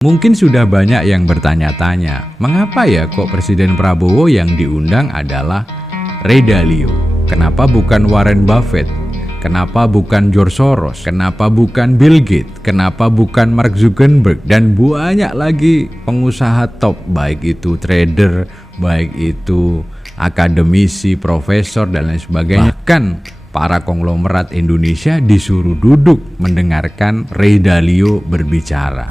Mungkin sudah banyak yang bertanya-tanya, mengapa ya kok Presiden Prabowo yang diundang adalah Ray Dalio? Kenapa bukan Warren Buffett? Kenapa bukan George Soros? Kenapa bukan Bill Gates? Kenapa bukan Mark Zuckerberg? Dan banyak lagi pengusaha top, baik itu trader, baik itu akademisi, profesor, dan lain sebagainya. Bahkan para konglomerat Indonesia disuruh duduk mendengarkan Ray Dalio berbicara.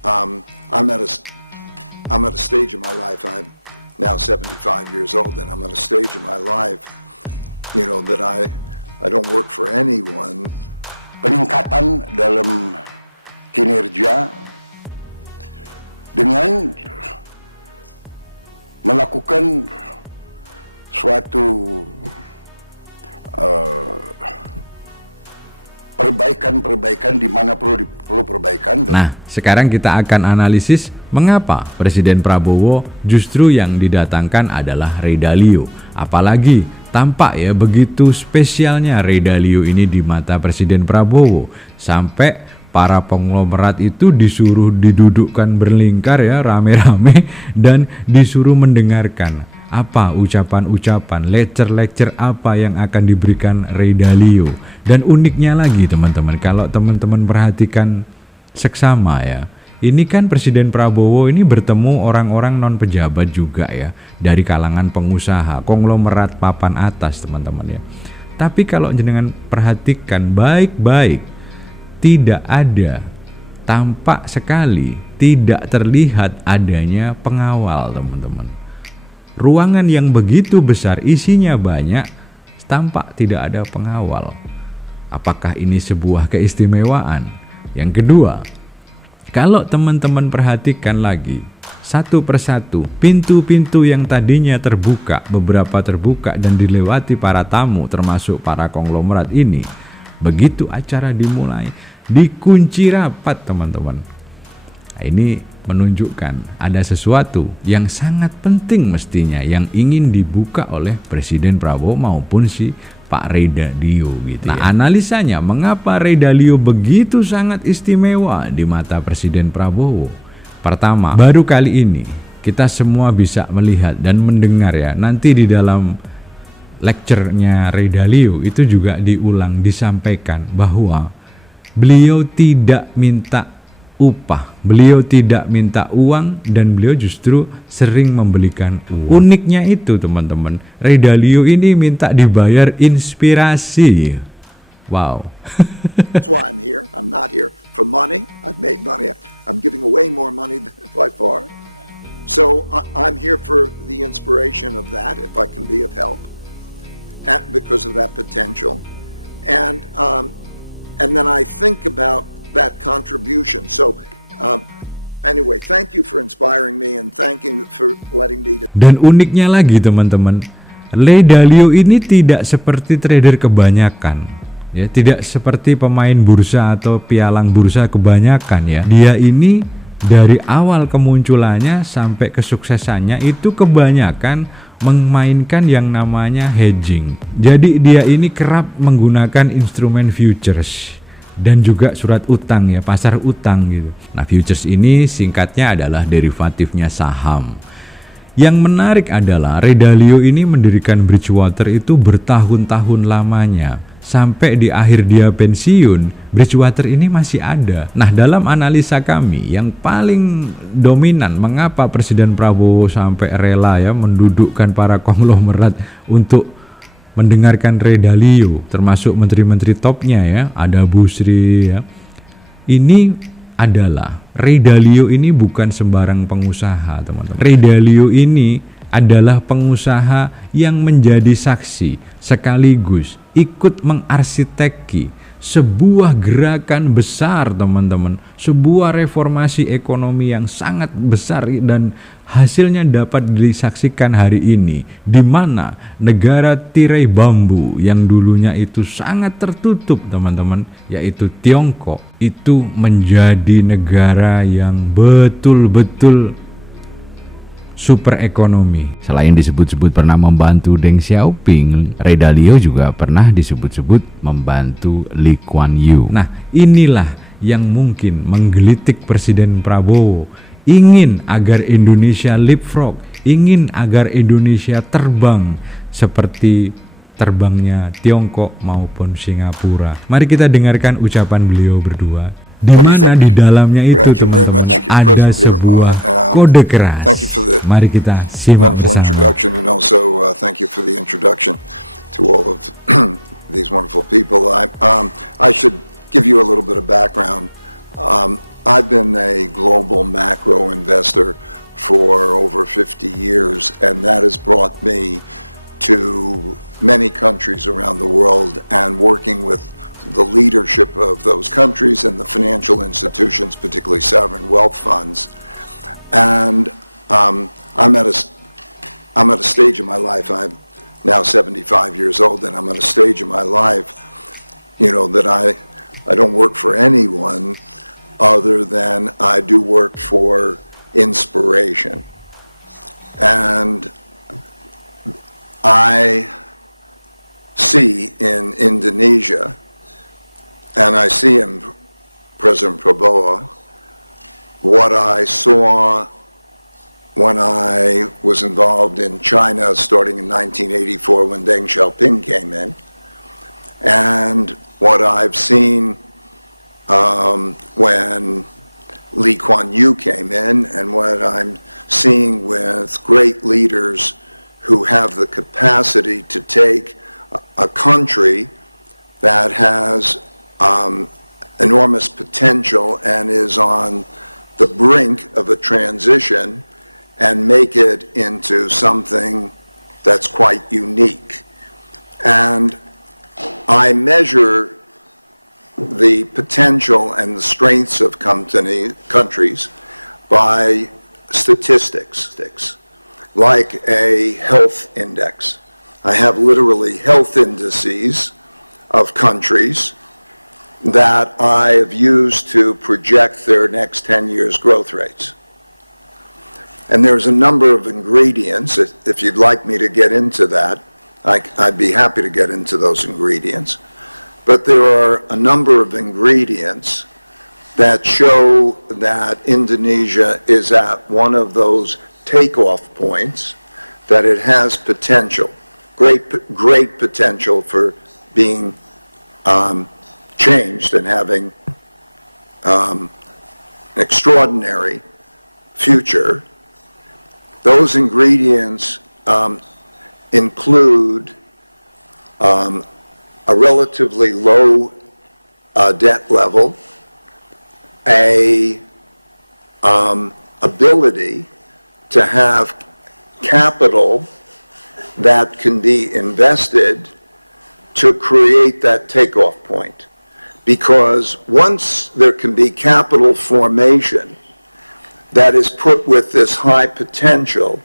I'm at a stage in my life. I'm now 75 years old, and I'm at a stage in my life, that I don't work for anyone. Peningkatan dalam kinerja dengan melakukan suatu perbaikan di mana perlu perbaikan. Nah, sekarang kita akan analisis mengapa Presiden Prabowo justru yang didatangkan adalah Ray Dalio. Apalagi tampak ya begitu spesialnya Ray Dalio ini di mata Presiden Prabowo, sampai para konglomerat itu disuruh didudukkan berlingkar ya rame-rame dan disuruh mendengarkan apa ucapan-ucapan, lecture-lecture apa yang akan diberikan Ray Dalio. Dan uniknya lagi teman-teman, kalau teman-teman perhatikan seksama ya, ini kan Presiden Prabowo ini bertemu orang-orang non pejabat juga ya, dari kalangan pengusaha, konglomerat papan atas teman-teman ya. Tapi kalau jenengan perhatikan baik-baik, tidak ada, tampak sekali tidak terlihat adanya pengawal teman-teman. Ruangan yang begitu besar, isinya banyak, tampak tidak ada pengawal. Apakah ini sebuah keistimewaan? Yang kedua, kalau teman-teman perhatikan lagi, satu persatu, pintu-pintu yang tadinya terbuka, beberapa terbuka dan dilewati para tamu termasuk para konglomerat ini, begitu acara dimulai, dikunci rapat teman-teman. Nah, ini menunjukkan ada sesuatu yang sangat penting mestinya yang ingin dibuka oleh Presiden Prabowo maupun si Pak Ray Dalio gitu. Nah, analisanya mengapa Ray Dalio begitu sangat istimewa di mata Presiden Prabowo? Pertama, baru kali ini kita semua bisa melihat dan mendengar ya, nanti di dalam lecture-nya Ray Dalio itu juga diulang, disampaikan bahwa beliau tidak minta upah, beliau tidak minta uang, dan beliau justru sering membelikan uang. Uniknya itu teman-teman, Ray Dalio ini minta dibayar inspirasi. Wow. That's why I'm here. I'm not here for money. I've made money. I'm giving away more money by far. So I'm here for the inspiration of that, if I can be of help, because of that potential. And then I think about that contribution. So anyway, thank you for inspiring me and thank you for letting me. Dan uniknya lagi teman-teman, Ray Dalio ini tidak seperti trader kebanyakan ya, tidak seperti pemain bursa atau pialang bursa kebanyakan ya. Dia ini dari awal kemunculannya sampai kesuksesannya itu kebanyakan memainkan yang namanya hedging. Jadi dia ini kerap menggunakan instrumen futures dan juga surat utang ya, pasar utang gitu. Nah, futures ini singkatnya adalah derivatifnya saham. Yang menarik adalah Ray Dalio ini mendirikan Bridgewater itu bertahun-tahun lamanya. Sampai di akhir dia pensiun, Bridgewater ini masih ada. Nah, dalam analisa kami yang paling dominan mengapa Presiden Prabowo sampai rela ya mendudukkan para konglomerat untuk mendengarkan Ray Dalio, termasuk menteri-menteri topnya ya, ada Bu Sri ya. Ini adalah Ray Dalio ini bukan sembarang pengusaha teman-teman. Ray Dalio ini adalah pengusaha yang menjadi saksi sekaligus ikut mengarsiteki sebuah gerakan besar teman-teman, sebuah reformasi ekonomi yang sangat besar dan hasilnya dapat disaksikan hari ini, di mana negara tirai bambu yang dulunya itu sangat tertutup teman-teman, yaitu Tiongkok, itu menjadi negara yang betul-betul super ekonomi. Selain disebut-sebut pernah membantu Deng Xiaoping, Ray Dalio juga pernah disebut-sebut membantu Lee Kuan Yew. Nah, inilah yang mungkin menggelitik Presiden Prabowo, ingin agar Indonesia leapfrog, ingin agar Indonesia terbang seperti terbangnya Tiongkok maupun Singapura. Mari kita dengarkan ucapan beliau berdua, di mana di dalamnya itu Thank you very teman-teman much, ada President sebuah Obama. kode keras. Thank you for the Mari kita simak wonderful bersama. introduction, and also thank you for the introduction to all of these wonderful people. I should give you a little bit of background. I've been a global macro investor for over 50 years, and that has brought me to many countries around the world and working with the leadership of those countries and the financial institutions, particularly sovereign wealth funds. And I'm at a stage in my life. I'm now 75 years old, and I'm at a stage in my life, that I don't work for anyone other than I do work for inspiration. And I see in Indonesia, and I see in President Prabowo, what I saw when I was involved in China starting in 1984 when Deng Xiaoping came in, and what I've seen when Lee Kuan Yew came in, and what I'm seeing with great leaders who have the capacity to take a country that has enormous potential and is on the brink of a transition and make it into something that's quite unique. And I measure the potential and the strengths of countries by statistics, like a health index. I have literally health indices of countries that I have used to project their next 10 years growth rates. And there's a number of ingredients. If you'd like me to get into that, I'd be happy to get into those ingredients. But there are a number of ingredients that show that Indonesia is at one of those takeoff points, that it has potential, great potential for being changed and having an extraordinary future. Those ingredients include a relatively low debt level, ability to have capital that can be invested to create that takeoff point. Because once there can be capital formation that is put with this high potential,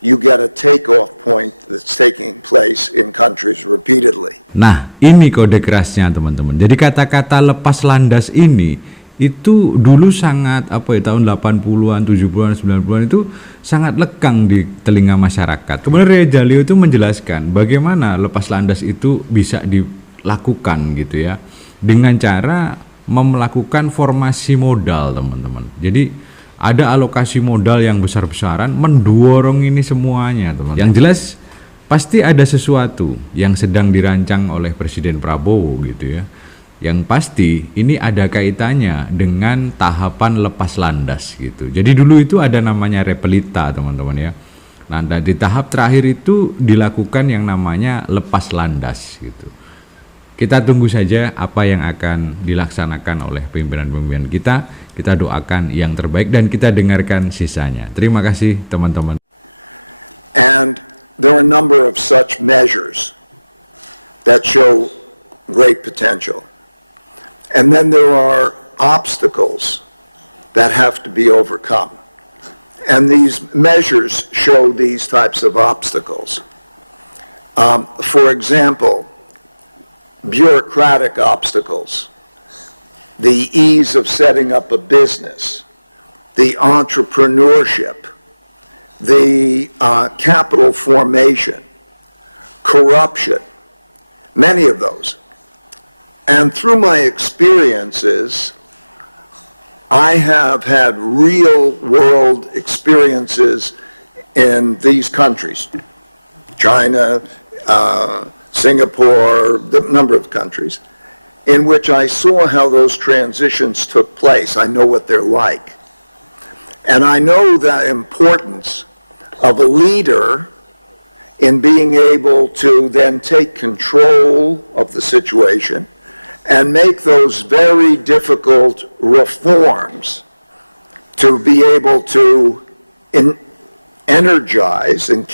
you get a takeoff point that's taking place in countries repeatedly. Nah, ini kode kerasnya teman-teman. Jadi kata-kata lepas landas ini itu dulu sangat tahun 80-an, 70-an, 90-an itu sangat lekang di telinga masyarakat. Kemudian Ray Dalio itu menjelaskan bagaimana lepas landas itu bisa dilakukan gitu ya, dengan cara melakukan formasi modal, teman-teman. Jadi ada alokasi modal yang besar-besaran mendorong ini semuanya, teman-teman. Yang jelas pasti ada sesuatu yang sedang dirancang oleh Presiden Prabowo gitu ya. Yang pasti ini ada kaitannya dengan tahapan lepas landas gitu. Jadi dulu itu ada namanya repelita, teman-teman ya. Nah, di tahap terakhir itu dilakukan yang namanya lepas landas gitu. Kita tunggu saja apa yang akan dilaksanakan oleh pimpinan-pimpinan kita. Kita doakan yang terbaik dan kita dengarkan sisanya. Terima kasih teman-teman. And there are a number of such measures that show great potential. And then there are obstacles that have to be overcome. And these measures show these types of obstacles. For example, bureaucratic obstacles, the ease of setting up a business, the entrepreneurship, the capital formation, corruption, many of those. And through my experiences, I have had real world experiences in these countries, China, Singapore, a number of countries, in which I saw how those transitions took place. I know what they're like. And I know the importance of a leader in being able to then take control of the situation and make those very difficult reforms to be able to energize and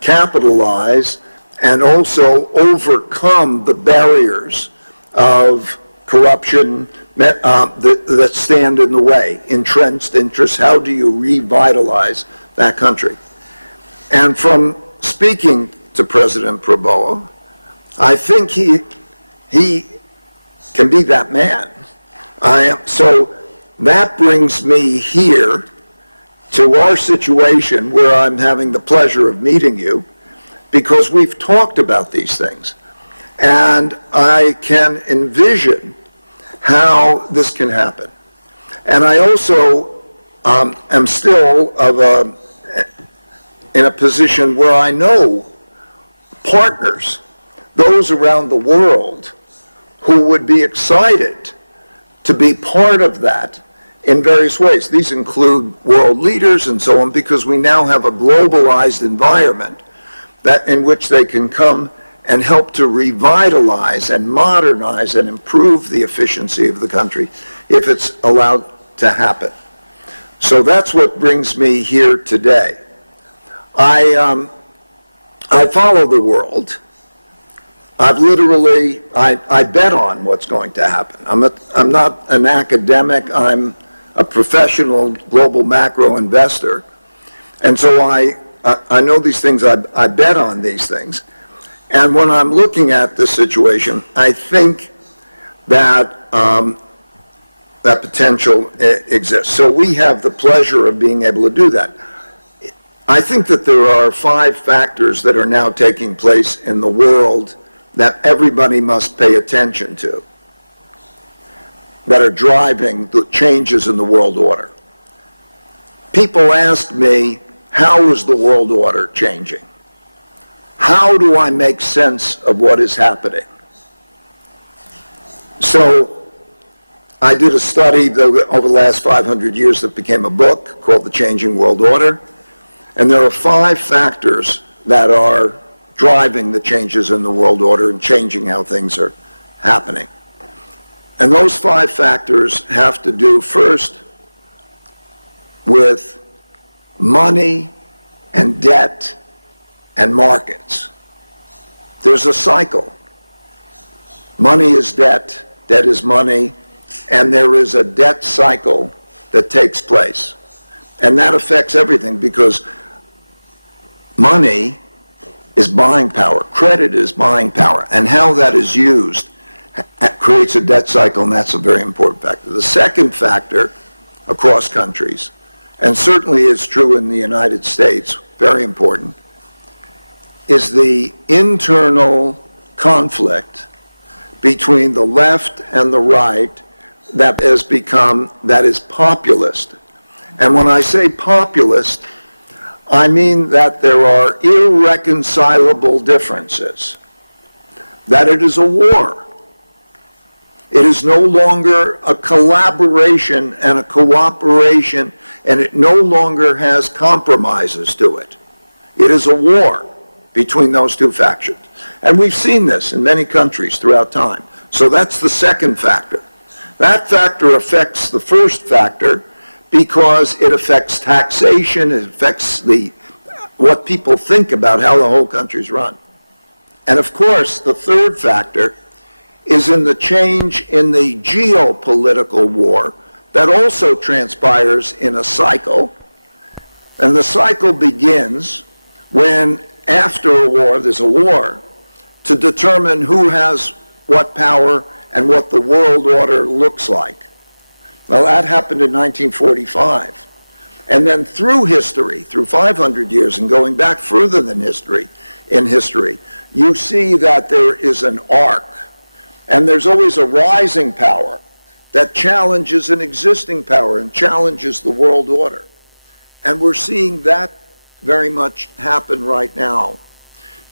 capitalize and also overcome the barriers of corruption that stand in the way, entrenched interests. How do you revitalize that country? And from speaking to President Prabowo, I think he can be that man. So that brings me here to our situation where I'm having the pleasure of meeting you, because we've talked about these things. And I can envision how this can happen. And I also am still in a position where I know partners, those around the world, who would be excited to be part of that in various ways. These include world leaders and so on, because we now have a globalized environment in which they can come and help to revitalize and modernize and improve the efficiency of the country if it's allowed to happen. So that's what brings me here today. I follow the world. I bet on what's going to happen. I'm not an academic. I'm a professional global macro investor. And so I know these things. I bet on these things. And when I'm looking at this situation, I think that that potential exists. So we have the pleasure of being able to do that. I think that there are 5 factors that are now taking place in the world that everybody must pay attention to, that are driving the changes in the world order. People ask me, how is the world order changing? How do I make sense of what is happening? So I did a study over the last 500 years that became a book called The Changing World Order. And there are 5 factors that are driving the changes in the world order and changing how things are happening. And those 5 factors have to do first with money and debt and markets. There's a cycle. Money is debt, debt is money, and there is a debt cycle that takes place. And that affects everything, because money is buying power, credit is buying power, and how that is used creates a debt cycle, and that's a very important factor. The second factor across countries, and certainly is true in the United States, very important, is the internal conflict between the left and the right that is populist. And when I say populist, I mean that there are irreconcilable differences, that it is a war. It is no longer a collaboration and a cooperation, and it no longer has compromises to it. It is a war between those 2 factions. And we've seen this in many countries throughout time. So that's the second factor. That factor affects the first factor because it affects taxation, it affects what people think about how the whole country's run. And of course, the third factor is in the change in the geopolitical war that also transpires in a cycle. And the cycle begins when, after a war, there's a war, to determine who has what power and what the world order looks like. Now that happened in 1945. And then through history, through 500 years and going back further than history, you see that there is an arc. And there's always a rising power that challenges an existing power and challenges the world order. And we're seeing that very much happen right now.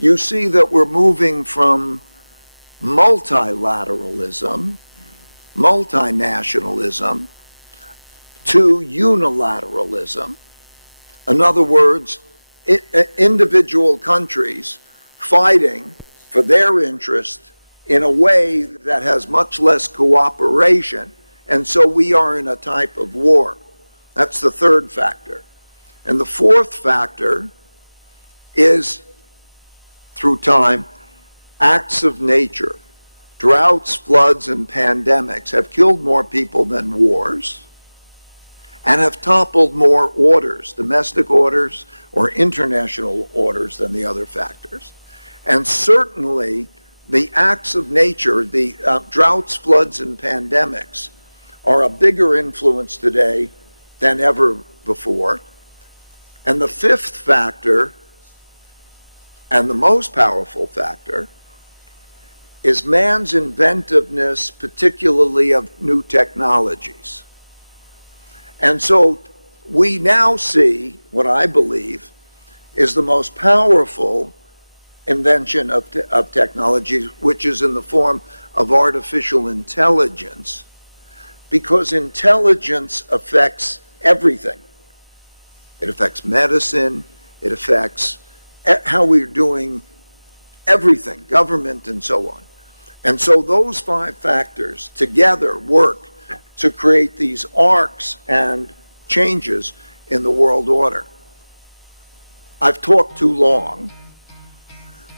You see that we're moving from multilateralism, multinationalism, to unilateralism. In other words, individual countries fighting for their interest in a way that has much less cooperation, and so we are in a type of war. That's the third factor. And the fourth factor is, through time, acts of nature. Droughts, floods, and pandemics have killed more people than wars and have toppled more orders, domestic orders or international orders, than the other factors. And certainly, the acts of nature, the droughts, floods, and pandemics are a bigger influence today than ever before. And the fifth factor, and the most powerful factor, is man's inventiveness, particularly of new technologies. And so we now see what I believe is the most powerful invention of technology, which is in the form of artificial intelligence, because intelligence affects everything. It affects medicine, it affects how we're doing everything, government and so on. And so those five factors together work to create these arcs and changes in the world order. I've talked too long,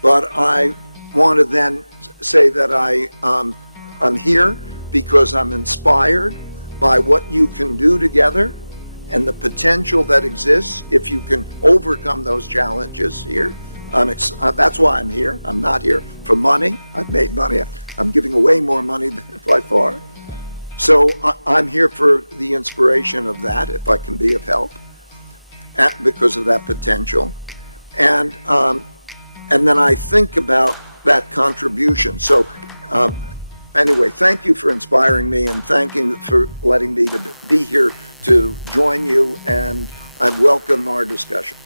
but I want to then say that I'm here because I'm inspired by what you can do together and the potential that exists if you can overcome those challenges here. That's why I'm here. I'm not here for money. I've made money. I'm giving away more money by far. So I'm here for the inspiration of that, if I can be of help, because of that potential. And then I think about that contribution. So anyway, thank you for inspiring me, and thank you for letting me to be here to join you, and I welcome our discussion.